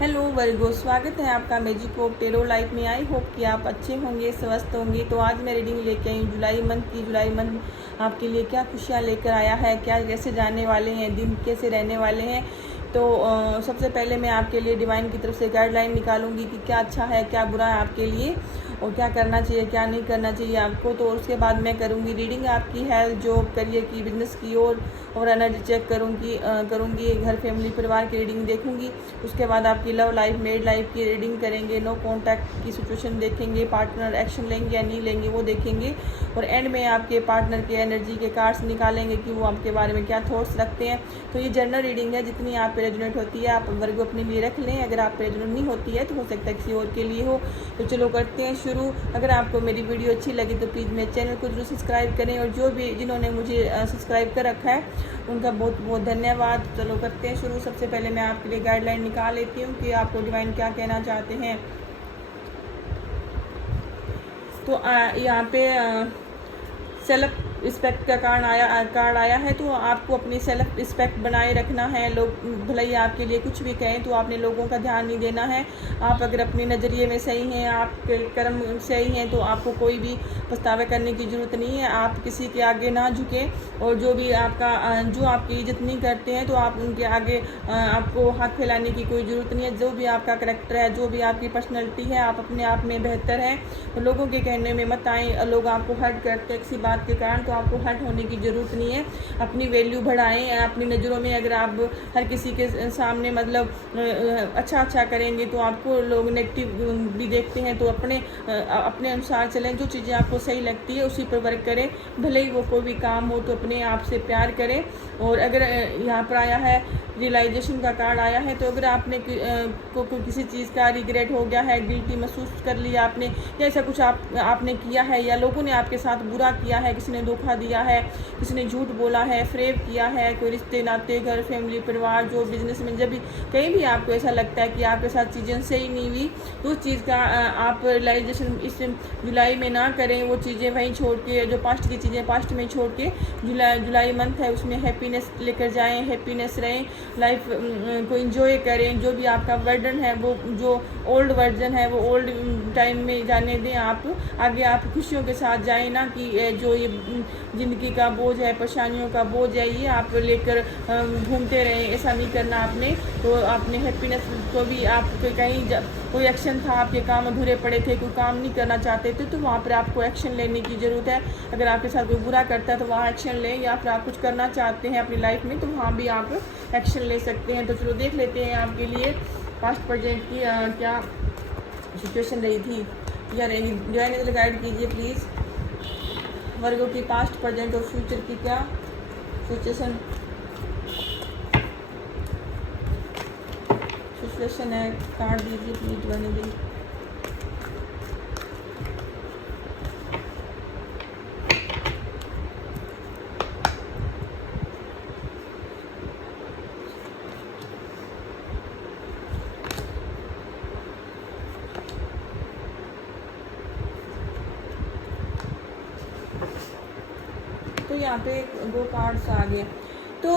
Hello वर्गो, स्वागत है आपका मैजिक ऑफ टेरो लाइफ में। आई होप कि आप अच्छे होंगे, स्वस्थ होंगे। तो आज मैं रीडिंग लेके आई हूँ जुलाई मंथ की। जुलाई मंथ आपके लिए क्या खुशियाँ लेकर आया है, क्या कैसे जाने वाले हैं, दिन कैसे रहने वाले हैं। तो सबसे पहले मैं आपके लिए डिवाइन की तरफ से गाइडलाइन निकालूंगी कि क्या अच्छा है, क्या बुरा है आपके लिए, और क्या करना चाहिए, क्या नहीं करना चाहिए आपको। तो उसके बाद मैं करूँगी रीडिंग आपकी हेल्थ, जॉब, करियर की, बिजनेस की और एनर्जी चेक करूँगी घर, फैमिली, परिवार की रीडिंग देखूँगी। उसके बाद आपकी लव लाइफ, मेड लाइफ की रीडिंग करेंगे। नो कॉन्टैक्ट की सिचुएशन देखेंगे, पार्टनर एक्शन लेंगे या नहीं लेंगे वो देखेंगे। और एंड में आपके पार्टनर के एनर्जी के कार्ड्स निकालेंगे कि वो आपके बारे में क्या थॉट्स रखते हैं। तो ये जनरल रीडिंग है, जितनी आप पे रेजोनेट होती है आप वर्ग अपने लिए रख लें। अगर आप पे रेजोनेट नहीं होती है तो हो सकता है किसी और के लिए हो। तो चलो करते हैं शुरू। अगर आपको मेरी वीडियो अच्छी लगी तो प्लीज़ मेरे चैनल को जरूर सब्सक्राइब करें, और जो भी जिन्होंने मुझे सब्सक्राइब कर रखा है उनका बहुत बहुत धन्यवाद। चलो करते हैं शुरू। सबसे पहले मैं आपके लिए गाइडलाइन निकाल लेती हूँ कि आपको डिवाइन क्या कहना चाहते हैं। तो यहाँ पे सेल्फ रिस्पेक्ट का कार्ड आया है। तो आपको अपनी सेल्फ रिस्पेक्ट बनाए रखना है। लोग भले ही आपके लिए कुछ भी कहें तो आपने लोगों का ध्यान नहीं देना है। आप अगर अपने नज़रिए में सही हैं, आपके कर्म सही हैं, तो आपको कोई भी पछतावा करने की ज़रूरत नहीं है। आप किसी के आगे ना झुकें, और जो भी जो आपकी इज्जत नहीं करते हैं तो आप उनके आगे आपको हाथ फैलाने की कोई ज़रूरत नहीं है। जो भी आपका करैक्टर है, जो भी आपकी पर्सनैलिटी है, आप अपने आप में बेहतर हैं। तो लोगों के कहने में मत आएँ। लोग आपको हर्ट करते हैं किसी बात के कारण, तो आपको हर्ट होने की ज़रूरत नहीं है। अपनी वैल्यू बढ़ाएं। अपनी नज़रों में अगर आप हर किसी के सामने मतलब अच्छा करेंगे तो आपको लोग नेगेटिव भी देखते हैं। तो अपने अनुसार चलें। जो चीज़ें आपको सही लगती है उसी पर वर्क करें, भले ही वो कोई भी काम हो। तो अपने आप से प्यार करें। और अगर यहाँ पर आया है रियलाइजेशन का कार्ड आया है, तो अगर आपने को किसी चीज़ का रिग्रेट हो गया है, गिल्टी महसूस कर लिया आपने, या ऐसा कुछ आपने किया है, या लोगों ने आपके साथ बुरा किया है, किसी ने धोखा दिया है, किसी ने झूठ बोला है, फ्रेब किया है, कोई रिश्ते नाते, घर, फैमिली, परिवार, जो बिजनेस में, जब भी कहीं भी आपको ऐसा लगता है कि आपके साथ चीज़ें सही नहीं हुई, तो उस चीज़ का आप रियलाइजेशन इस जुलाई में ना करें। वो चीज़ें वहीं छोड़ के, जो पास्ट की चीज़ें पास्ट में छोड़ के जुलाई मंथ है उसमें हैप्पीनेस लेकर जाएं, हैप्पीनेस रहें, लाइफ को एंजॉय करें। जो भी आपका वर्जन है, वो जो ओल्ड वर्जन है वो ओल्ड टाइम में जाने दें। आप आगे आप खुशियों के साथ जाएं, ना कि जो ये ज़िंदगी का बोझ है, परेशानियों का बोझ है, ये आप लेकर घूमते रहें। ऐसा नहीं करना आपने। तो आपने हैप्पीनेस को भी, आप कहीं कोई एक्शन था, आपके काम अधूरे पड़े थे, कोई काम नहीं करना चाहते थे, तो वहाँ पर आपको एक्शन लेने की ज़रूरत है। अगर आपके साथ कोई बुरा करता है तो वहाँ एक्शन लें, या फिर आप कुछ करना चाहते हैं अपनी लाइफ में तो वहाँ भी आप एक्शन ले सकते हैं। तो चलो देख लेते हैं आपके लिए पास्ट प्रेजेंट की क्या सिचुएशन रही थी या रहेगी। जो गाइड कीजिए प्लीज़ वर्गों की पास्ट प्रेजेंट और फ्यूचर की क्या सिचुएशन है। कार्ड दीजिए प्लीज बने दी। तो यहाँ पे 2 कार्ड्स आ गए। तो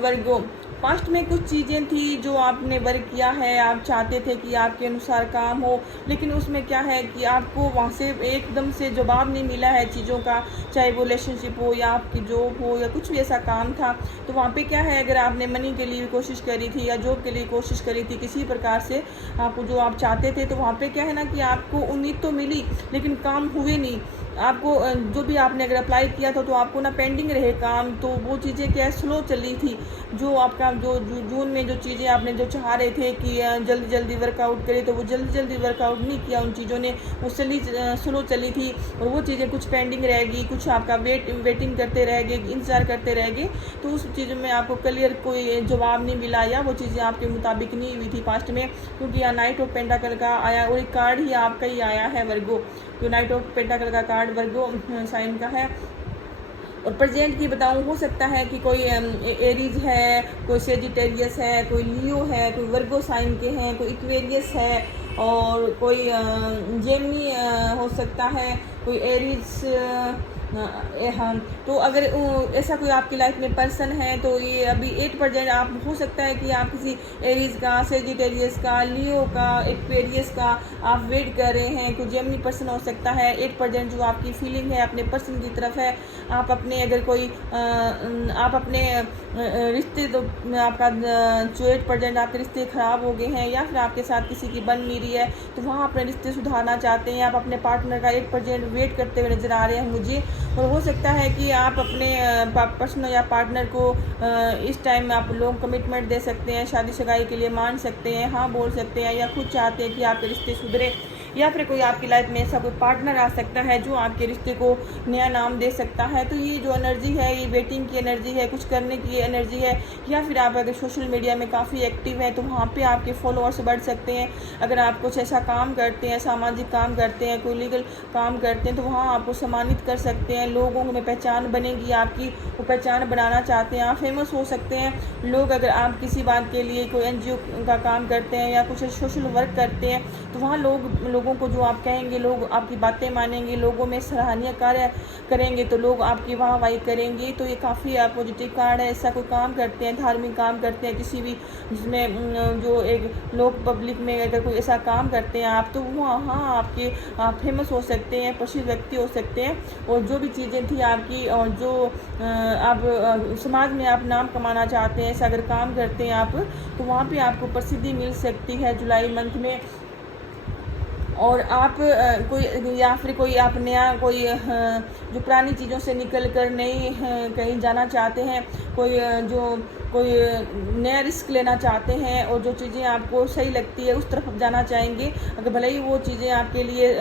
वर्गो, पास्ट में कुछ चीज़ें थी जो आपने वर्क किया है, आप चाहते थे कि आपके अनुसार काम हो, लेकिन उसमें क्या है कि आपको वहाँ से एकदम से जवाब नहीं मिला है चीज़ों का, चाहे वो रिलेशनशिप हो या आपकी जॉब हो या कुछ भी ऐसा काम था। तो वहाँ पे क्या है, अगर आपने मनी के लिए कोशिश करी थी या जॉब के लिए कोशिश करी थी, किसी प्रकार से आपको जो आप चाहते थे, तो वहाँ पे क्या है ना कि आपको उम्मीद तो मिली लेकिन काम हुए नहीं। आपको जो भी आपने अगर अप्लाई किया था तो आपको ना पेंडिंग रहे काम, तो वो चीज़ें क्या स्लो चली थी। जो आपका जो जून में जो चीज़ें आपने जो चाह रहे थे कि जल्दी जल्दी वर्कआउट करे, तो वो जल्दी वर्कआउट नहीं किया उन चीज़ों ने, वो स्लो चली थी। और वो चीज़ें कुछ पेंडिंग रहेगी, कुछ आपका वेटिंग करते रह गए, इंतज़ार करते रह गए। तो उस चीज़ में आपको क्लियर कोई जवाब नहीं मिला, या वो चीज़ें आपके मुताबिक नहीं हुई थी पास्ट में, क्योंकि यहाँ नाइट ऑफ पेंटाकल का आया और एक कार्ड ही आपका ही आया है वर्गो। जो नाइट ऑफ पेंटाकल का कार्ड वर्गो साइन का है। और प्रेजेंट की बताऊं, हो सकता है कि कोई एरीज है, कोई सेजिटेरियस है, कोई लियो है, कोई वर्गो साइन के हैं, कोई इक्वेरियस है, और कोई जेमिनी हो सकता है, कोई एरीज हाँ, तो अगर ऐसा कोई आपकी लाइफ में पर्सन है तो ये अभी 8% आप हो सकता है कि आप किसी एरीज का, सेजिटेरियस का, लियो का, एक्वेरियस का आप वेट कर रहे हैं। कोई जेमिनी पर्सन हो सकता है। 8% जो आपकी फीलिंग है अपने पर्सन की तरफ है। आप अपने अगर कोई आप अपने रिश्ते तो आपका जो 8% आपके रिश्ते ख़राब हो गए हैं या फिर आपके साथ किसी की बन नहीं रही है तो वहाँ अपने रिश्ते सुधारना चाहते हैं। आप अपने पार्टनर का 8% वेट करते हुए नज़र आ रहे हैं मुझे। और हो सकता है कि आप अपने पर्सन या पार्टनर को इस टाइम आप लोग कमिटमेंट दे सकते हैं, शादी सगाई के लिए मान सकते हैं, हाँ बोल सकते हैं, या खुद चाहते हैं कि आपके रिश्ते सुधरे, या फिर कोई आपकी लाइफ में ऐसा कोई पार्टनर आ सकता है जो आपके रिश्ते को नया नाम दे सकता है। तो ये जो एनर्जी है ये वेटिंग की एनर्जी है, कुछ करने की एनर्जी है। या फिर आप अगर सोशल मीडिया में काफ़ी एक्टिव हैं तो वहाँ पे आपके फॉलोअर्स बढ़ सकते हैं। अगर आप कुछ ऐसा काम करते हैं, सामाजिक काम करते हैं, कोई लीगल काम करते हैं तो वहाँ आपको सम्मानित कर सकते हैं। लोगों में पहचान बनेगी आपकी, वो पहचान बनाना चाहते हैं, आप फेमस हो सकते हैं। लोग अगर आप किसी बात के लिए कोई NGO का काम करते हैं या कुछ सोशल वर्क करते हैं तो वहाँ लोगों को जो आप कहेंगे लोग आपकी बातें मानेंगे, लोगों में सराहनीय कार्य करेंगे तो लोग आपकी वाहवाही करेंगे। तो ये काफ़ी पॉजिटिव कार्ड है। ऐसा कोई काम करते हैं, धार्मिक काम करते हैं किसी भी जिसमें जो एक लोग पब्लिक में अगर कोई ऐसा काम करते हैं आप तो वहाँ आपके आप फेमस हो सकते हैं, प्रसिद्ध व्यक्ति हो सकते हैं। और जो भी चीज़ें थी आपकी और जो आप समाज में आप नाम कमाना चाहते हैं, ऐसा अगर काम करते हैं आप तो वहाँ पे आपको प्रसिद्धि मिल सकती है जुलाई मंथ में। और आप कोई या फिर कोई आप नया कोई जो पुरानी चीज़ों से निकल कर नई कहीं जाना चाहते हैं, कोई नया रिस्क लेना चाहते हैं और जो चीज़ें आपको सही लगती है उस तरफ जाना चाहेंगे। अगर भले ही वो चीज़ें आपके लिए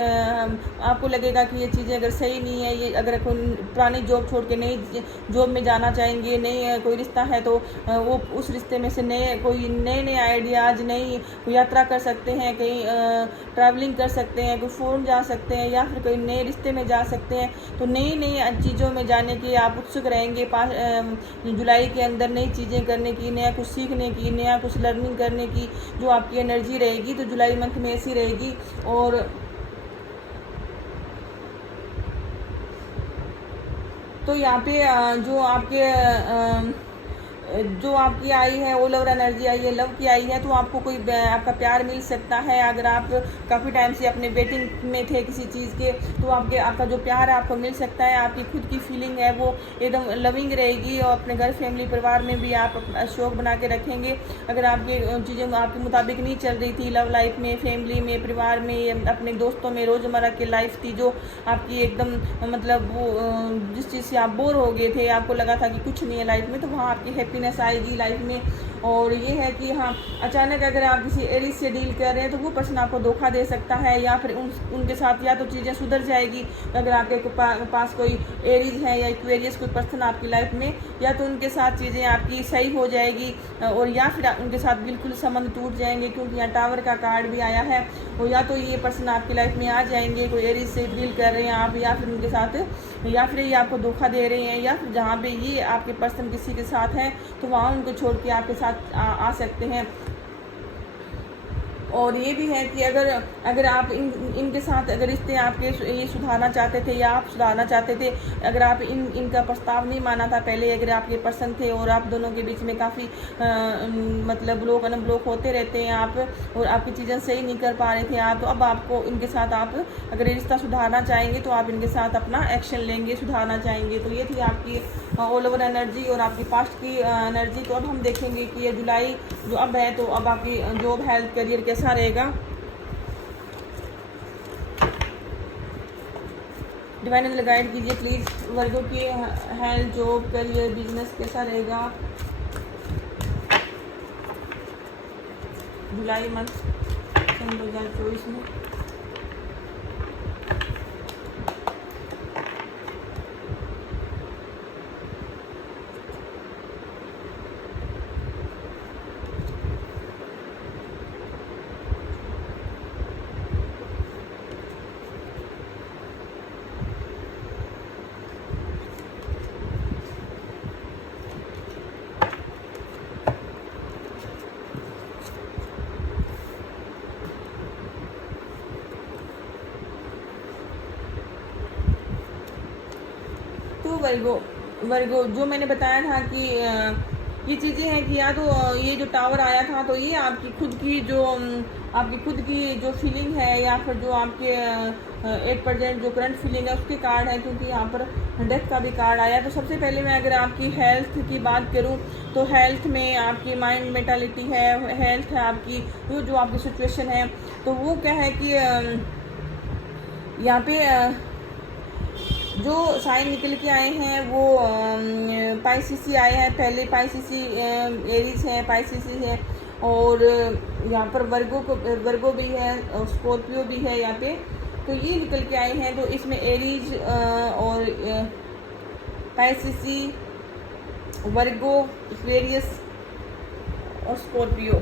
आपको लगेगा कि ये चीज़ें अगर सही नहीं है, ये अगर कोई पुरानी जॉब छोड़ के नई जॉब में जाना चाहेंगे, नई कोई रिश्ता है तो वो उस रिश्ते में से नए आइडियाज़, नई यात्रा कर सकते हैं, कहीं ट्रैवलिंग कर सकते हैं, कोई फॉरेन जा सकते हैं या फिर कोई नए रिश्ते में जा सकते हैं। तो नई चीज़ों में जाने की आप उत्सुक रहेंगे। जुलाई के अंदर नई चीज़ें करने की, नया कुछ सीखने की, नया कुछ लर्निंग करने की जो आपकी एनर्जी रहेगी तो जुलाई मंथ में ऐसी रहेगी। और तो यहाँ पे जो आपकी आई है ऑल ओवर एनर्जी आई है, लव की आई है, तो आपको कोई आपका प्यार मिल सकता है। अगर आप काफ़ी टाइम से अपने वेटिंग में थे किसी चीज़ के तो आपका जो प्यार है आपको मिल सकता है। आपकी खुद की फीलिंग है वो एकदम लविंग रहेगी और अपने घर, फैमिली, परिवार में भी आप शौक बना के रखेंगे। अगर आपकी चीज़ें आपके मुताबिक नहीं चल रही थी लव लाइफ में, फैमिली में, परिवार में, अपने दोस्तों में, रोज़मर्रा की लाइफ थी जो आपकी एकदम मतलब वो जिस चीज़ से आप बोर हो गए थे, आपको लगा था कि कुछ नहीं है लाइफ में, तो वहाँ आपकी हैप्पीनेस आएगी लाइफ में। और ये है कि हाँ, अचानक अगर आप किसी एरीज से डील कर रहे हैं तो वो पर्सन आपको धोखा दे सकता है या फिर उनके साथ या तो चीज़ें सुधर जाएगी अगर आपके पास कोई एरीज है या एक्वेरियस कोई पर्सन आपकी लाइफ में, या तो उनके साथ चीज़ें आपकी सही हो जाएगी और या फिर उनके साथ बिल्कुल संबंध टूट जाएंगे, क्योंकि यहाँ टावर का कार्ड भी आया है। और या तो ये पर्सन आपकी लाइफ में आ जाएंगे, कोई एरीज से डील कर रहे हैं आप, या फिर उनके साथ, या फिर ये आपको धोखा दे रहे हैं, या फिर जहाँ पे ये आपके पर्सन किसी के साथ है तो वहाँ उनको छोड़ के आपके साथ आ सकते हैं। और ये भी है कि अगर आप इनके साथ अगर रिश्ते आपके ये सुधारना चाहते थे या आप सुधारना चाहते थे, अगर आप इनका प्रस्ताव नहीं माना था पहले, अगर आपके पर्सन थे और आप दोनों के बीच में काफ़ी मतलब ब्लॉक अनब्लॉक होते रहते हैं आप, और आपकी चीज़ें सही नहीं कर पा रहे थे आप, तो अब आपको इनके साथ आप अगर रिश्ता सुधारना चाहेंगे तो आप इनके साथ अपना एक्शन लेंगे, सुधारना चाहेंगे। तो ये थी आपकी ऑल ओवर एनर्जी और आपकी पास्ट की एनर्जी। तो अब हम देखेंगे कि ये जुलाई जो अब है तो अब आपकी जॉब, हेल्थ, करियर कैसा रहेगा। डिवाइन एंजल गाइड कीजिए प्लीज वर्गों की हेल्थ, जॉब, करियर, बिजनेस कैसा रहेगा जुलाई मंथ सन 2024 में। वर्गो वर्गो जो मैंने बताया था कि ये चीज़ें हैं कि या तो ये जो टावर आया था तो ये आपकी खुद की जो फीलिंग है या फिर जो आपके 8% जो करंट फीलिंग है उसके कार्ड है, क्योंकि यहाँ पर डेथ का भी कार्ड आया। तो सबसे पहले मैं अगर आपकी हेल्थ की बात करूँ तो हेल्थ में आपकी माइंड मेंटालिटी है, हेल्थ है आपकी, जो आपकी सिचुएशन है तो वो क्या है कि यहाँ पे जो साइन निकल के आए हैं वो पाइसिसी आए हैं, पहले पाइसिसी एरीज है, पाइसिसी है, और यहाँ पर वर्गो भी है और स्कॉर्पियो भी है यहाँ पे, तो ये निकल के आए हैं। तो इसमें एरीज और पाइसिसी, वर्गो, एक्वेरियस और स्कॉर्पियो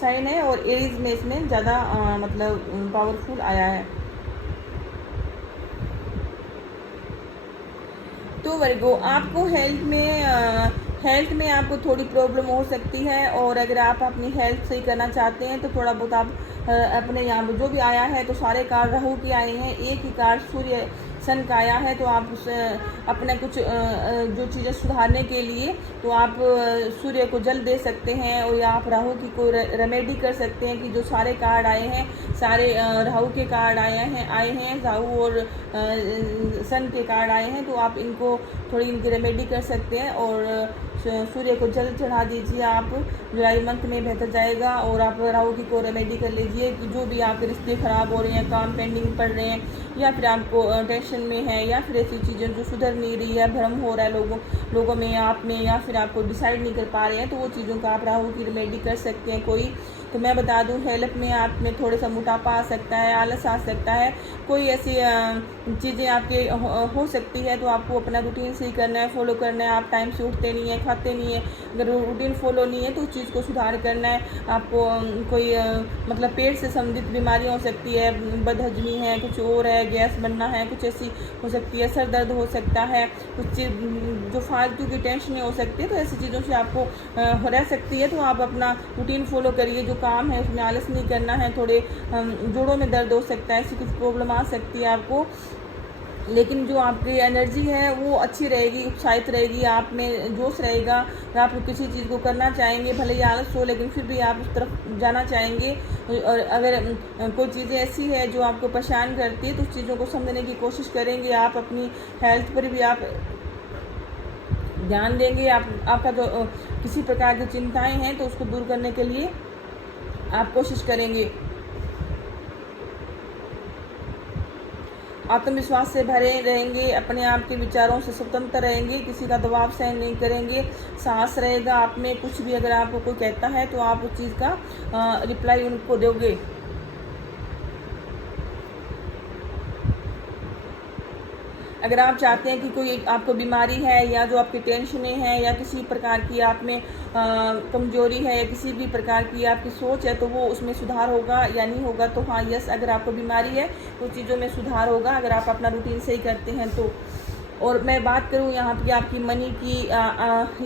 साइन है, और एरीज में इसमें ज़्यादा मतलब पावरफुल आया है। तो वर्गो आपको हेल्थ में आपको थोड़ी प्रॉब्लम हो सकती है, और अगर आप अपनी हेल्थ सही करना चाहते हैं तो थोड़ा बहुत आप अपने यहाँ जो भी आया है तो सारे कार्ड राहु के आए हैं, एक ही कार्ड सूर्य सन का आया है। तो आप अपने कुछ जो चीज़ें सुधारने के लिए तो आप सूर्य को जल दे सकते हैं, और या आप राहु की कोई रेमेडी कर सकते हैं कि जो सारे कार्ड आए हैं, सारे राहु के कार्ड आए हैं, राहु और सन के कार्ड आए हैं, तो आप इनको थोड़ी इनकी रेमेडी कर सकते हैं और सूर्य को जल चढ़ा दीजिए। आप जुलाई मंथ में बेहतर जाएगा, और आप राहु की को रेमेडी कर लीजिए कि जो भी आपके रिश्ते ख़राब हो रहे हैं, काम पेंडिंग पड़ रहे हैं, या फिर आपको टेंशन में है, या फिर ऐसी चीज़ें जो सुधर नहीं रही है, भ्रम हो रहा है लोगों में, आप में, या फिर आपको डिसाइड नहीं कर पा रहे हैं, तो वो चीज़ों का आप राहु की रेमेडी कर सकते हैं कोई। तो मैं बता दूं हेल्थ में आप में थोड़ा सा मोटापा आ सकता है, आलस आ सकता है, कोई ऐसी चीज़ें आपके हो सकती है, तो आपको अपना रूटीन सही करना है, फॉलो करना है। आप टाइम से उठते नहीं है, खाते नहीं है, अगर रूटीन फॉलो नहीं है तो उस चीज़ को सुधार करना है आपको। कोई मतलब पेट से संबंधित बीमारियाँ हो सकती है, बदहजमी है, कुछ और है, गैस बनना है, कुछ ऐसी हो सकती है, सर दर्द हो सकता है, कुछ चीज़ जो फालतू की टेंशनें हो सकती है, तो ऐसी चीज़ों से आपको रह सकती है। तो आप अपना रूटीन फॉलो करिए, जो काम है उसमें आलस नहीं करना है। थोड़े जोड़ों में दर्द हो सकता है, ऐसी कुछ प्रॉब्लम आ सकती है आपको, लेकिन जो आपकी एनर्जी है वो अच्छी रहेगी, उत्साहित रहेगी, आप में जोश रहेगा, आप किसी चीज़ को करना चाहेंगे, भले ही आलस हो लेकिन फिर भी आप उस तरफ जाना चाहेंगे। और अगर कोई चीज़ें ऐसी है जो आपको परेशान करती है तो उस चीज़ों को समझने की कोशिश करेंगे, आप अपनी हेल्थ पर भी आप ध्यान देंगे। आपका जो किसी प्रकार की चिंताएं हैं तो उसको दूर करने के लिए आप कोशिश करेंगे। आत्मविश्वास से भरे रहेंगे, अपने आप के विचारों से स्वतंत्र रहेंगे, किसी का दबाव सहन नहीं करेंगे, साहस रहेगा आप में। कुछ भी अगर आपको कोई कहता है तो आप उस चीज़ का रिप्लाई उनको दोगे। अगर आप चाहते हैं कि कोई आपको बीमारी है, या जो आपकी टेंशनें हैं, या किसी प्रकार की आप में कमजोरी है, या किसी भी प्रकार की आपकी सोच है, तो वो उसमें सुधार होगा या नहीं होगा। तो हाँ, यस, अगर आपको बीमारी है तो चीज़ों में सुधार होगा अगर आप अपना रूटीन सही करते हैं तो। और मैं बात करूँ यहाँ पे आपकी मनी की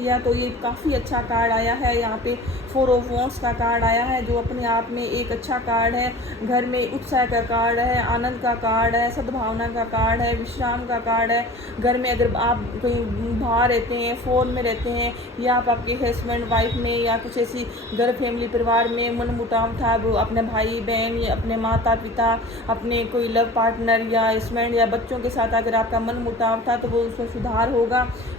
या तो ये काफ़ी अच्छा कार्ड आया है। यहाँ पे 4 ऑफ वॉन्ड्स का कार्ड आया है, जो अपने आप में एक अच्छा कार्ड है। घर में उत्साह का कार्ड है, आनंद का कार्ड है, सद्भावना का कार्ड है, विश्राम का कार्ड है। घर में अगर आप कहीं बाहर रहते हैं, फ़ोन में रहते हैं, या आप आपके हस्बैंड वाइफ में या कुछ ऐसी घर फैमिली परिवार में मनमुटाव था, वो अपने भाई बहन या अपने माता पिता, अपने कोई लव पार्टनर या हस्बैंड या बच्चों के साथ अगर आपका मनमुटाव था तो वो उसमें सुधार होगा।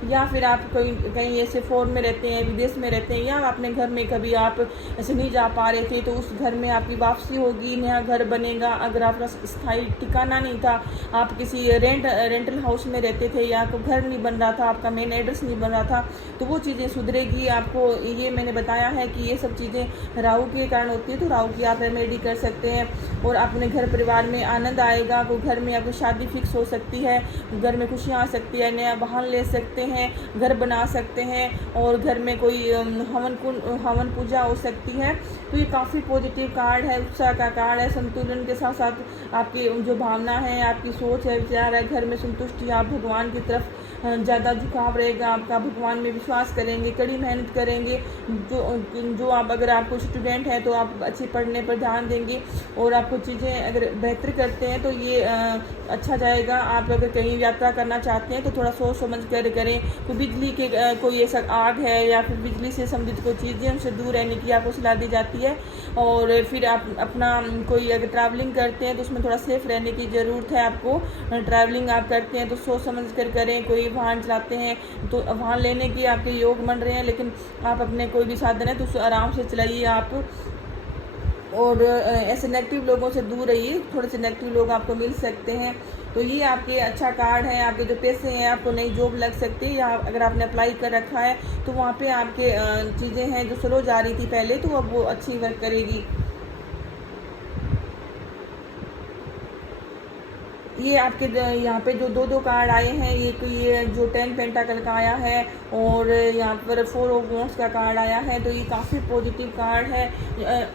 या फिर आप कहीं ऐसे फ़ोन में रहते हैं, विदेश में रहते हैं, या अपने घर में कभी आप ऐसे नहीं जा पा रहे थे तो उस घर में आपकी वापसी होगी, नया घर बनेगा। अगर आपका स्थायी ठिकाना नहीं था, आप किसी रेंटल हाउस में रहते थे, या आपको घर नहीं बन रहा था, आपका मेन एड्रेस नहीं बन रहा था, तो वो चीज़ें सुधरेगी। आपको ये मैंने बताया है कि ये सब चीज़ें राहु के कारण होती है, तो राहु की आप रेमेडी कर सकते हैं और अपने घर परिवार में आनंद आएगा। कोई घर में आपकी शादी फिक्स हो सकती है, घर में खुशियाँ आ सकती है, नया वाहन ले सकते हैं, घर बना सकते हैं, और घर में कोई हवन पूजा हो सकती है। तो ये काफ़ी पॉजिटिव कार्ड है, उत्साह का कार्ड है। संतुलन के साथ साथ आपकी जो भावना है, आपकी सोच है, विचार है, घर में संतुष्टि, आप भगवान की तरफ ज़्यादा झुकाव रहेगा आपका, भगवान में विश्वास करेंगे, कड़ी मेहनत करेंगे। जो आप अगर आप कोई स्टूडेंट हैं तो आप अच्छे पढ़ने पर ध्यान देंगे और आपको चीज़ें अगर बेहतर करते हैं तो ये अच्छा जाएगा। आप अगर कहीं यात्रा करना चाहते हैं तो थोड़ा सोच समझ कर करें। तो बिजली के कोई ऐसा आग है या फिर बिजली से संबंधित कोई चीज़ें, उनसे दूर रहने की आपको सलाह दी जाती है। और फिर आप अपना कोई अगर ट्रैवलिंग करते हैं तो उसमें थोड़ा सेफ रहने की ज़रूरत है आपको। ट्रैवलिंग आप करते हैं तो सोच समझ कर करें। कोई वाहन चलाते हैं तो वाहन लेने की आपके योग बन रहे हैं, लेकिन आप अपने कोई भी साधन है तो उसे आराम से चलाइए आप। और ऐसे नेगेटिव लोगों से दूर रहिए, थोड़े से नेगेटिव लोग आपको मिल सकते हैं। तो ये आपके अच्छा कार्ड है। आपके जो पैसे हैं, आपको नई जॉब लग सकती है या अगर आपने अप्लाई कर रखा है तो वहाँ पे आपके चीज़ें हैं जो स्लो जा रही थी पहले, तो अब वो अच्छी वर्क करेगी। ये आपके यहाँ पे जो दो कार्ड आए हैं, ये जो 10 पेंटाकल का आया है और यहाँ पर 4 ऑफ वॉन्ड्स का कार्ड आया है। तो ये काफ़ी पॉजिटिव कार्ड है।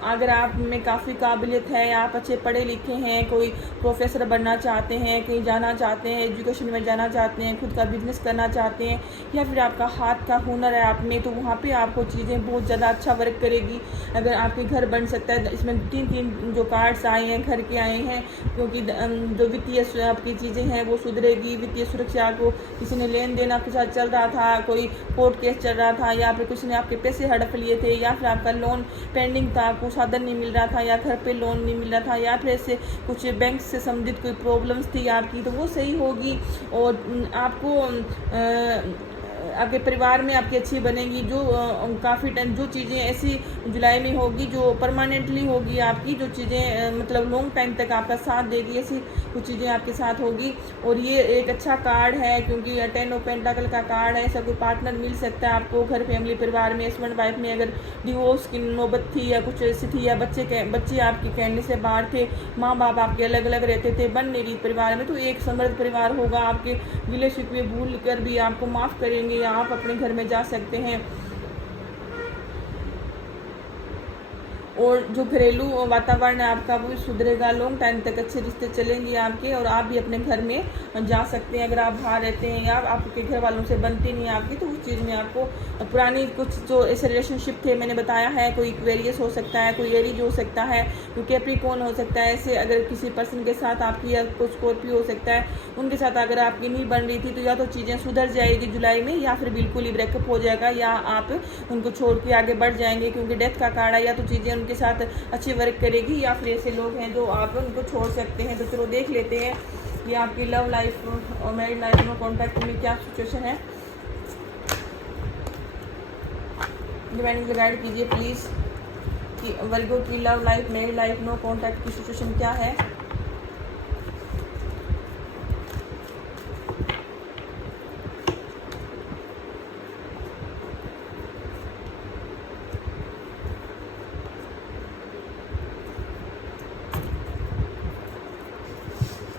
अगर आप में काफ़ी काबिलियत है, आप अच्छे पढ़े लिखे हैं, कोई प्रोफेसर बनना चाहते हैं, कहीं जाना चाहते हैं, एजुकेशन में जाना चाहते हैं, खुद का बिजनेस करना चाहते हैं, या फिर आपका हाथ का हुनर है आप में, तो वहाँ पे आपको चीज़ें बहुत ज़्यादा अच्छा वर्क करेगी। अगर आपके घर बन सकता है, इसमें 3 जो कार्ड्स आए हैं घर के आए हैं, क्योंकि जो वित्तीय आपकी चीज़ें हैं वो सुधरेगी। वित्तीय सुरक्षा को, किसी ने लेन देन आपके साथ चल रहा था, कोई कोर्ट केस चल रहा था, या फिर किसी ने आपके पैसे हड़प लिए थे, या फिर आपका लोन पेंडिंग था, आपको साधन नहीं मिल रहा था, या घर पे लोन नहीं मिल रहा था, या फिर ऐसे कुछ बैंक से संबंधित कोई प्रॉब्लम्स थी आपकी, तो वो सही होगी। और आपको आपके परिवार में आपकी अच्छी बनेगी। जो काफ़ी टाइम जो चीज़ें ऐसी जुलाई में होगी जो परमानेंटली होगी आपकी, जो चीज़ें मतलब लॉन्ग टाइम तक आपका साथ देगी, ऐसी कुछ चीज़ें आपके साथ होगी। और ये एक अच्छा कार्ड है क्योंकि 10 ऑफ पेंटाकल का कार्ड है। ऐसा कोई पार्टनर मिल सकता है आपको घर, फैमिली, परिवार में। हस्बैंड वाइफ में अगर डिवोर्स की नौबत थी या कुछ ऐसी थी, या बच्चे आपके कहने से बाहर थे, माँ बाप आपके अलग अलग रहते थे, बन नहीं रही परिवार में, तो एक समृद्ध परिवार होगा। आपके गिले शिकवे भूल कर भी आपको माफ़ करेंगे, या आप अपने घर में जा सकते हैं। और जो घरेलू वातावरण है आपका वो भी सुधरेगा। लॉन्ग टाइम तक अच्छे रिश्ते चलेंगे आपके, और आप भी अपने घर में जा सकते हैं। अगर आप बाहर रहते हैं या आपके घर वालों से बनती नहीं है आपकी, तो उस चीज़ में आपको पुरानी कुछ जो ऐसे रिलेशनशिप थे, मैंने बताया है, कोई एक्वेरियस हो सकता है, कोई एरीज हो सकता है, कोई कैप्रिकॉर्न हो सकता है। ऐसे अगर किसी पर्सन के साथ आपकी, या कोई स्कॉर्पियो हो सकता है, उनके साथ अगर आपकी नहीं बन रही थी, तो या तो चीज़ें सुधर जाएगी जुलाई में, या फिर बिल्कुल ही ब्रेकअप हो जाएगा, या आप उनको छोड़ के आगे बढ़ जाएंगे। क्योंकि डेथ का कार्ड है, या तो चीज़ें उनके साथ अच्छी वर्क करेगी, या फिर ऐसे लोग हैं जो आप उनको छोड़ सकते हैं। तो चलो देख लेते हैं कि आपकी लव लाइफ और मैरिड लाइफ में कॉन्टैक्ट में क्या सिचुएशन है। डिवाइन गाइड कीजिए प्लीज़ कि वर्गो की love life, married life, no contact की सिचुएशन क्या है।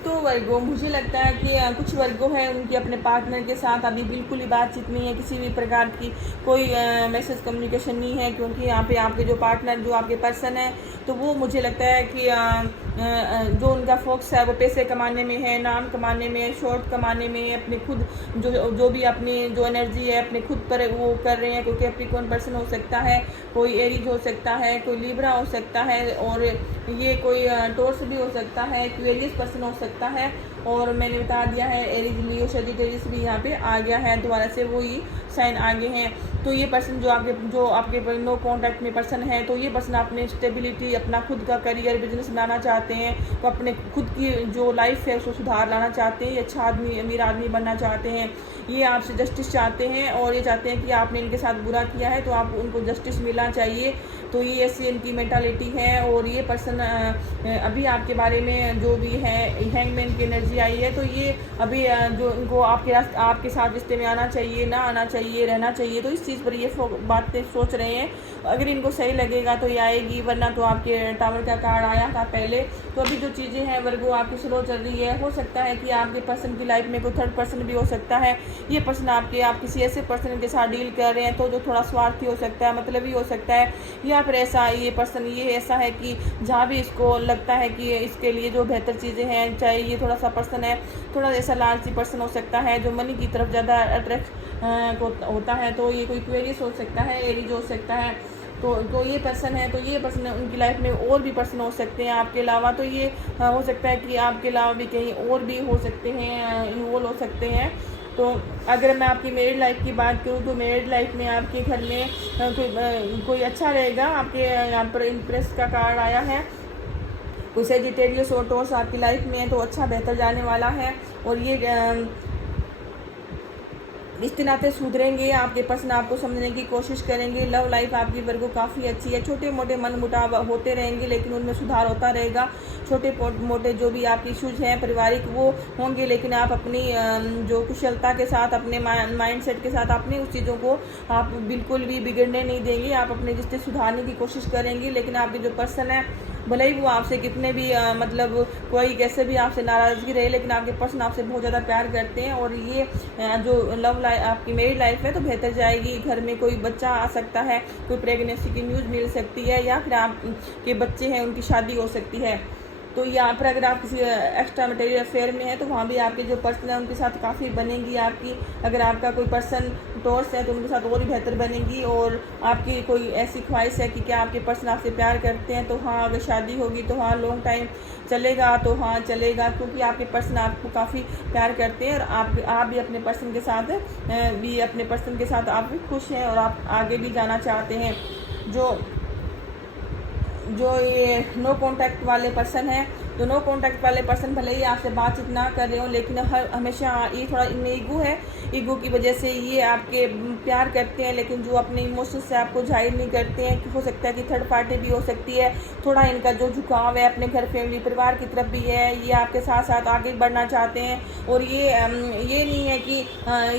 तो वर्गो, मुझे लगता है कि कुछ वर्गो हैं उनके अपने पार्टनर के साथ अभी बिल्कुल ही बातचीत नहीं है, किसी भी प्रकार की कोई मैसेज कम्युनिकेशन नहीं है। क्योंकि यहाँ पे आपके जो पार्टनर, जो आपके पर्सन है, तो वो मुझे लगता है कि जो उनका फोकस है वो पैसे कमाने में है, नाम कमाने में है, शॉर्ट कमाने में है, अपने खुद जो भी अपनी जो एनर्जी है अपने खुद पर वो कर रहे हैं। कोई कैप्रिकॉर्न पर्सन हो सकता है, कोई एरीज हो सकता है, कोई लिब्रा हो सकता है, और ये कोई टॉरस भी हो सकता है, एक्वेरियस पर्सन हो सकता है। और मैंने बता दिया है एरीज, लियो, सजिटेरियस भी यहाँ पे आ गया है, दोबारा से वही साइन आगे हैं। तो ये पर्सन जो आपके नो कॉन्टैक्ट में पर्सन है, तो ये पर्सन अपने स्टेबिलिटी, अपना खुद का करियर, बिजनेस बनाना चाहते हैं, तो अपने खुद की जो लाइफ है उसको सुधार लाना चाहते हैं। ये अच्छा आदमी, अमीर आदमी बनना चाहते हैं। ये आपसे जस्टिस चाहते हैं, और ये चाहते हैं कि आपने इनके साथ बुरा किया है तो आप उनको जस्टिस मिलना चाहिए। तो ये ऐसी इनकी मेंटालिटी है। और ये पर्सन अभी आपके बारे में जो भी है, हैंगमैन की एनर्जी आई है, तो ये अभी जो इनको आपके साथ रिश्ते में आना चाहिए, ना आना चाहिए, चाहिए, रहना चाहिए, तो इस चीज़ पर ये बातें सोच रहे हैं। अगर इनको सही लगेगा तो ये आएगी, वरना तो आपके टावर का कार्ड आया था पहले। तो अभी जो चीज़ें हैं वर्गो आपकी स्लो चल रही है। हो सकता है कि आपके पर्सन की लाइफ में कोई थर्ड पर्सन भी हो सकता है। ये पर्सन आप किसी ऐसे पर्सन के साथ डील कर रहे हैं तो जो थोड़ा स्वार्थी हो सकता है, मतलबी हो सकता है, या फिर ऐसा ये पर्सन ये ऐसा है कि जहाँ भी इसको लगता है कि इसके लिए जो बेहतर चीज़ें हैं, चाहे ये थोड़ा सा पर्सन है, थोड़ा ऐसा लालची पर्सन हो सकता है जो मनी की तरफ ज़्यादा अट्रैक्ट होता है। तो ये कोई क्वेरियस हो सकता है, एरीज हो सकता है। तो ये पर्सन है, तो ये पर्सन उनकी लाइफ में और भी पर्सन हो सकते हैं आपके अलावा। तो ये हो सकता है कि आपके अलावा भी कहीं और भी हो सकते हैं, इन्वॉल्व हो सकते हैं। तो अगर मैं आपकी मैरिड लाइफ की बात करूं तो मैरिड लाइफ में आपके घर में कोई अच्छा रहेगा। आपके यहाँ पर इम्प्रेस का कार्ड आया है। कोई सेजिटेरियस और टॉर्स आपकी लाइफ में है तो अच्छा बेहतर जाने वाला है। और ये रिश्ते नाते सुधरेंगे, आपके पर्सन आपको समझने की कोशिश करेंगे। लव लाइफ आपकी वर्गो काफ़ी अच्छी है। छोटे मोटे मनमुटाव होते रहेंगे लेकिन उनमें सुधार होता रहेगा। छोटे मोटे जो भी आपकी इश्यूज हैं पारिवारिक वो होंगे, लेकिन आप अपनी जो कुशलता के साथ, अपने माइंडसेट के साथ अपनी उस चीज़ों को आप बिल्कुल भी बिगड़ने नहीं देंगे। आप अपने रिश्ते सुधारने की कोशिश करेंगे। लेकिन आपके जो पर्सन है, भले ही वो आपसे कितने भी मतलब कोई कैसे भी आपसे नाराज़गी रहे, लेकिन आपके पर्सन आपसे बहुत ज़्यादा प्यार करते हैं। और ये जो लव लाइफ आपकी मेरी लाइफ है तो बेहतर जाएगी। घर में कोई बच्चा आ सकता है, कोई प्रेगनेंसी की न्यूज़ मिल सकती है, या फिर आपके बच्चे हैं उनकी शादी हो सकती है। तो यहाँ पर अगर आप किसी एक्स्ट्रा मटेरियल अफेयर में है तो वहाँ भी आपके जो पर्सन है उनके साथ काफ़ी बनेंगी आपकी। अगर आपका कोई पर्सन टॉर्स है तो उनके साथ और भी बेहतर बनेगी। और आपकी कोई ऐसी ख्वाहिश है कि क्या आपके पर्सन आपसे प्यार करते हैं, तो हाँ अगर शादी होगी तो हाँ लॉन्ग टाइम चलेगा, तो हाँ चलेगा, क्योंकि आपके पर्सन आपको काफ़ी प्यार करते हैं। और आप भी अपने पर्सन के साथ आप भी खुश हैं और आप आगे भी जाना चाहते हैं। जो ये नो कांटेक्ट वाले पर्सन है, तो नो कांटेक्ट वाले पर्सन भले ही आपसे बातचीत ना कर रहे हो, लेकिन हमेशा ये थोड़ा इनमें ईगो है। ईगो की वजह से ये आपके प्यार करते हैं, लेकिन जो अपने इमोशन से आपको जाहिर नहीं करते हैं। हो सकता है कि थर्ड पार्टी भी हो सकती है। थोड़ा इनका जो झुकाव है अपने घर फैमिली परिवार की तरफ भी है। ये आपके साथ साथ आगे बढ़ना चाहते हैं। और ये नहीं है कि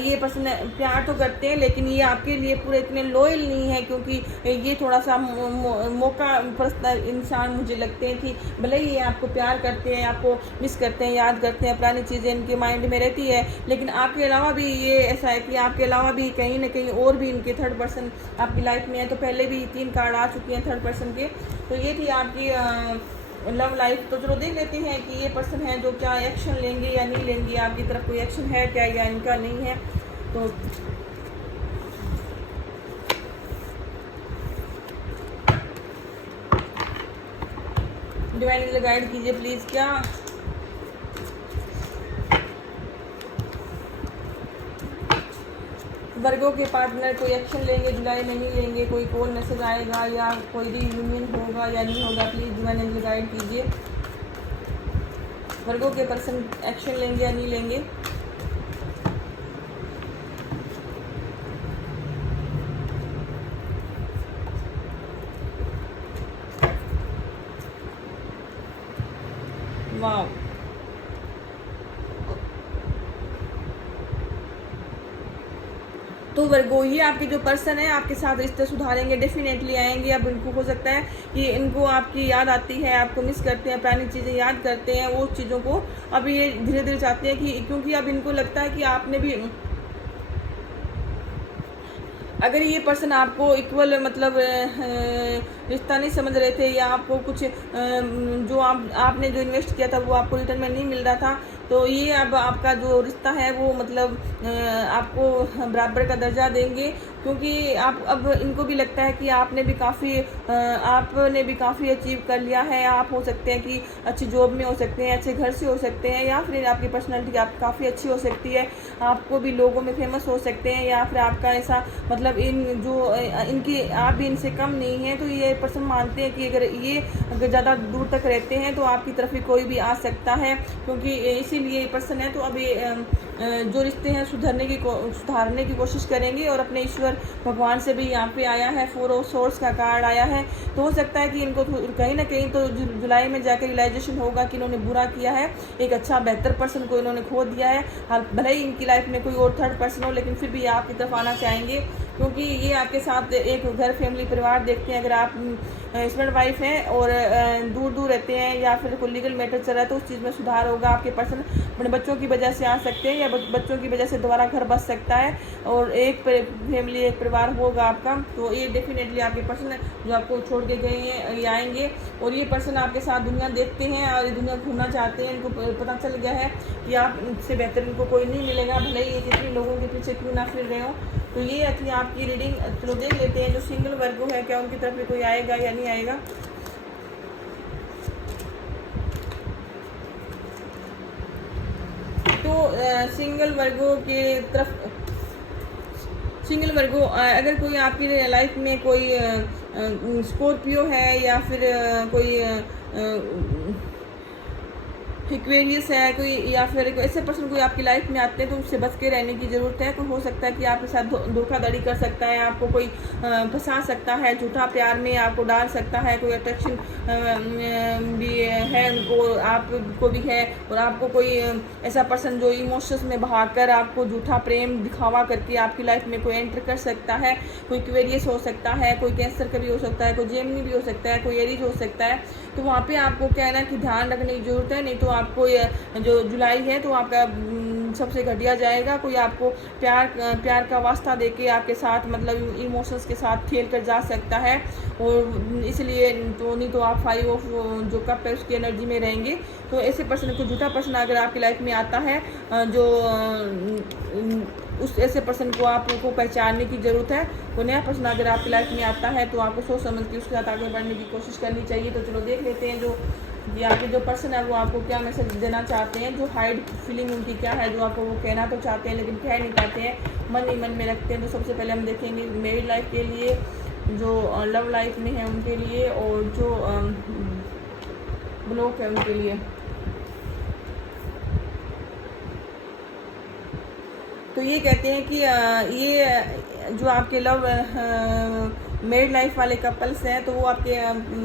ये पर्सन प्यार तो करते हैं लेकिन ये आपके लिए पूरे इतने लॉयल नहीं है, क्योंकि ये थोड़ा सा मौका इंसान मुझे लगते हैं कि भले ही ये आपको प्यार करते हैं, आपको मिस करते हैं, याद करते हैं, पुरानी चीज़ें इनके माइंड में रहती है। लेकिन आपके अलावा भी ये ऐसा है कि आपके अलावा भी कहीं ना कहीं और भी इनके थर्ड पर्सन आपकी लाइफ में है। तो पहले भी 3 कार्ड आ चुके हैं थर्ड पर्सन के। तो ये थी आपकी लव लाइफ। तो चलो देख लेते हैं कि ये पर्सन है जो क्या एक्शन लेंगे या नहीं लेंगे। आपकी तरफ कोई एक्शन है क्या या इनका नहीं है। तो डिवाइन एंजल गाइड कीजिए प्लीज़। क्या वर्गों के पार्टनर कोई एक्शन लेंगे जुलाई में, नहीं लेंगे, कोई कॉल मैसेज आएगा या कोई रीयूनियन होगा या नहीं होगा, प्लीज़ डिवाइन एंजल गाइड कीजिए। वर्गों के पर्सन एक्शन लेंगे या नहीं लेंगे। वाह, तो वर्गो ये आपके जो पर्सन है आपके साथ रिश्ते सुधारेंगे, डेफिनेटली आएंगे। अब इनको हो सकता है कि इनको आपकी याद आती है, आपको मिस करते हैं, पुरानी चीज़ें याद करते हैं, वो चीज़ों को अब ये धीरे धीरे चाहते हैं कि, क्योंकि अब इनको लगता है कि आपने भी, अगर ये पर्सन आपको इक्वल मतलब रिश्ता नहीं समझ रहे थे, या आपको कुछ जो आपने जो इन्वेस्ट किया था वो आपको रिटर्न में नहीं मिल रहा था, तो ये अब आपका जो रिश्ता है वो मतलब आपको बराबर का दर्जा देंगे। क्योंकि आप अब इनको भी लगता है कि आपने भी काफ़ी अचीव कर लिया है। आप हो सकते हैं कि अच्छी जॉब में हो सकते हैं, अच्छे घर से हो सकते हैं, या फिर आपकी पर्सनैलिटी आप काफ़ी अच्छी हो सकती है, आपको भी लोगों में फेमस हो सकते हैं, या फिर आपका ऐसा मतलब इनकी आप भी इनसे कम नहीं है। तो ये पर्सन मानते हैं कि अगर ज़्यादा दूर तक रहते हैं तो आपकी तरफ ही कोई भी आ सकता है, क्योंकि इसीलिए ये पर्सन है। तो अभी जो रिश्ते हैं सुधारने की कोशिश करेंगे। और अपने ईश्वर भगवान से भी यहाँ पे आया है, 4 ऑफ सोर्स का कार्ड आया है। तो हो सकता है कि इनको कहीं ना कहीं तो जुलाई में जाकर रियलाइजेशन होगा कि इन्होंने बुरा किया है, एक अच्छा बेहतर पर्सन को इन्होंने खो दिया है। भले ही इनकी लाइफ में कोई और थर्ड पर्सन हो, लेकिन फिर भी आपकी तरफ आना चाहेंगे, क्योंकि ये आपके साथ एक घर, फैमिली, परिवार देखते हैं। अगर आप हस्बैंड वाइफ हैं और दूर दूर रहते हैं या फिर कोई लीगल मैटर चल रहा है तो उस चीज़ में सुधार होगा। आपके पर्सन अपने बच्चों की वजह से आ सकते हैं या बच्चों की वजह से दोबारा घर बस सकता है और एक फैमिली, एक परिवार होगा आपका। तो ये डेफिनेटली आपके पर्सन जो आपको छोड़ के गए हैं ये आएंगे। और ये पर्सन आपके साथ दुनिया देखते हैं और ये दुनिया घूमना चाहते हैं। इनको पता चल गया है कि आपसे बेहतर इनको कोई नहीं मिलेगा, भले ही ये कितने लोगों के पीछे क्यों ना फिर रहे हो। तो ये थी आपकी रीडिंग। चलो देख लेते हैं जो सिंगल वर्गो है, क्या उनकी तरफ से कोई आएगा या नहीं आएगा। तो सिंगल वर्गो के तरफ, सिंगल वर्गो अगर कोई आपकी लाइफ में कोई स्कॉर्पियो है या फिर कोई एक्वेरियस है कोई, या फिर ऐसे पर्सन कोई आपकी लाइफ में आते हैं तो उससे बच के रहने की ज़रूरत है। कोई हो सकता है कि आपके साथ धोखाधड़ी कर सकता है, आपको कोई फंसा सकता है, झूठा प्यार में आपको डाल सकता है, कोई अट्रैक्शन भी है उनको, आपको भी है। और आपको कोई ऐसा पर्सन जो इमोशंस में बहाकर आपको झूठा प्रेम दिखावा करके आपकी लाइफ में कोई एंटर कर सकता है। कोई एक्वेरियस हो सकता है, कोई कैंसर का भी हो सकता है, कोई जेमिनी भी हो सकता है, कोई एरीज हो सकता है। तो वहाँ पे आपको क्या है ना कि ध्यान रखने की ज़रूरत है, नहीं तो आपको जो जुलाई है तो आपका सबसे घटिया जाएगा। कोई आपको प्यार का वास्ता देके आपके साथ मतलब इमोशंस के साथ खेल कर जा सकता है। और इसलिए तो नहीं तो आप 5 ऑफ जो कप है उसकी एनर्जी में रहेंगे। तो ऐसे पर्सन को, झूठा पर्सन अगर आपकी लाइफ में आता है जो उस ऐसे पर्सन को आपको पहचानने की ज़रूरत है। कोई नया पर्सन अगर आपकी लाइफ में आता है तो आपको सोच समझ के उसके साथ आगे बढ़ने की कोशिश करनी चाहिए। तो चलो देख लेते हैं जो ये आगे जो पर्सन है वो आपको क्या मैसेज देना चाहते हैं, जो हाइड फीलिंग उनकी क्या है, जो आपको वो कहना तो चाहते हैं लेकिन कह नहीं पाते हैं, मन ही मन में रखते हैं। तो सबसे पहले हम देखेंगे मैरिड लाइफ के लिए, जो लव लाइफ में है उनके लिए, और जो ब्लॉक है उनके लिए। तो ये कहते हैं कि ये जो आपके लव मैरिड लाइफ वाले कपल्स हैं तो वो आपके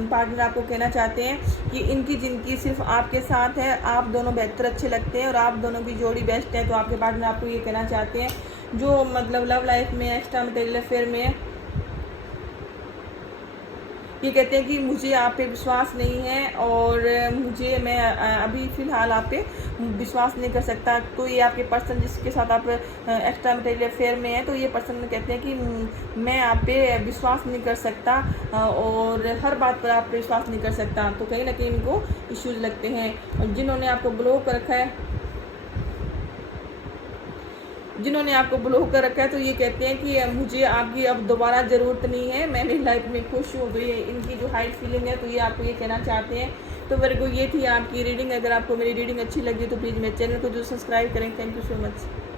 पार्टनर आपको कहना चाहते हैं कि इनकी ज़िंदगी सिर्फ आपके साथ है, आप दोनों बेहतर अच्छे लगते हैं और आप दोनों की जोड़ी बेस्ट है। तो आपके पार्टनर आपको ये कहना चाहते हैं, जो मतलब लव लाइफ में, एक्स्ट्रा मैरिटल अफेयर में, ये कहते हैं कि मुझे आप पे विश्वास नहीं है और मैं अभी फ़िलहाल आप पे विश्वास नहीं कर सकता। तो ये आपके पर्सन जिसके साथ आप एक्स्ट्रा मैरिटल अफेयर में है, तो ये पर्सन कहते हैं कि मैं आप पे विश्वास नहीं कर सकता और हर बात पर आप पे विश्वास नहीं कर सकता। तो कहीं ना कहीं इनको इश्यूज़ लगते हैं। और जिन्होंने आपको ब्लॉक रखा है, तो ये कहते हैं कि मुझे आपकी अब दोबारा ज़रूरत नहीं है, मैं मेरी लाइफ में खुश हूँ। तो ये इनकी जो हाइड फीलिंग है तो ये आपको ये कहना चाहते हैं। तो वर्गो ये थी आपकी रीडिंग। अगर आपको मेरी रीडिंग अच्छी लगी तो प्लीज़ मेरे चैनल को जो सब्सक्राइब करें। Thank you so much.